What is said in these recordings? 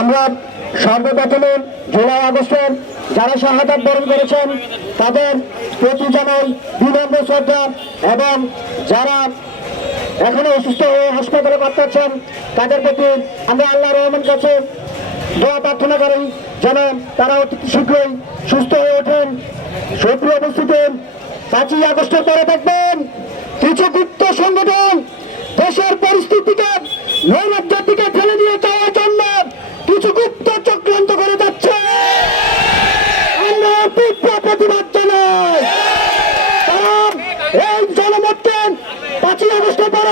আমরা সর্বপ্রথমে জুলাই আগস্টের যারা শাহাদাত বরণ করেছেন, তাদের প্রতি জানাই বিনম্র শ্রদ্ধা এবং যারা এখনও অসুস্থ হয়ে হাসপাতালে পাঠাচ্ছেন তাদের প্রতি আমরা আল্লাহ রহমান কাছে দোয়া প্রার্থনা করি যেন তারা অতি শীঘ্রই সুস্থ হয়ে ওঠেন। সক্রিয় উপস্থিতি পাঁচই আগস্টের পরে দেখবেন কিছু গুপ্ত সংগঠন দেশের পরিস্থিতিকে নৈরাজ্যের দিকে ঠেলে দিয়ে যাওয়ার জন্য কিছু গুপ্ত চক্রান্ত করে যাচ্ছে আমরা তীব্র প্রতিবাদ জানাই কারণ এই জনমতকে পাঁচই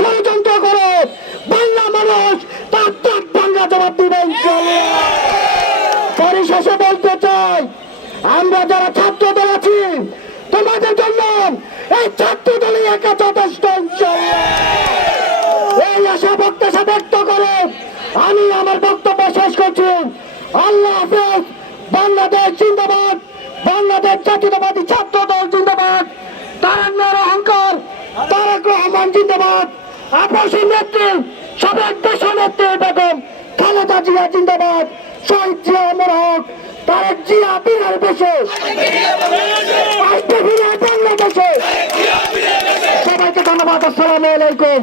ষড়যন্ত্র করো বাংলা মানুষ তার বলতে চাই, আমরা যারা ছাত্র তোমাদের জন্য এই ছাত্র একা যথেষ্ট। এই আশা করে আমি আমার বক্তব্য শেষ করছি। আল্লাহ হাফেজ, বাংলাদেশ জিন্দাবাদ, বাংলাদেশ জাতীয়তাবাদী ছাত্র দল জিন্দাবাদ। রহমান জিন্দাবাদ। আপসী নেত্রী, সাবেক দেশ নেত্রী বেগম খালেদা জিয়া জিন্দাবাদ। শহীদ জিয়া অমর হক, তারেক জিয়া বীরের দেশে আসবে ফিরে বাংলাদেশে। সবাইকে ধন্যবাদ, আসসালামু আলাইকুম।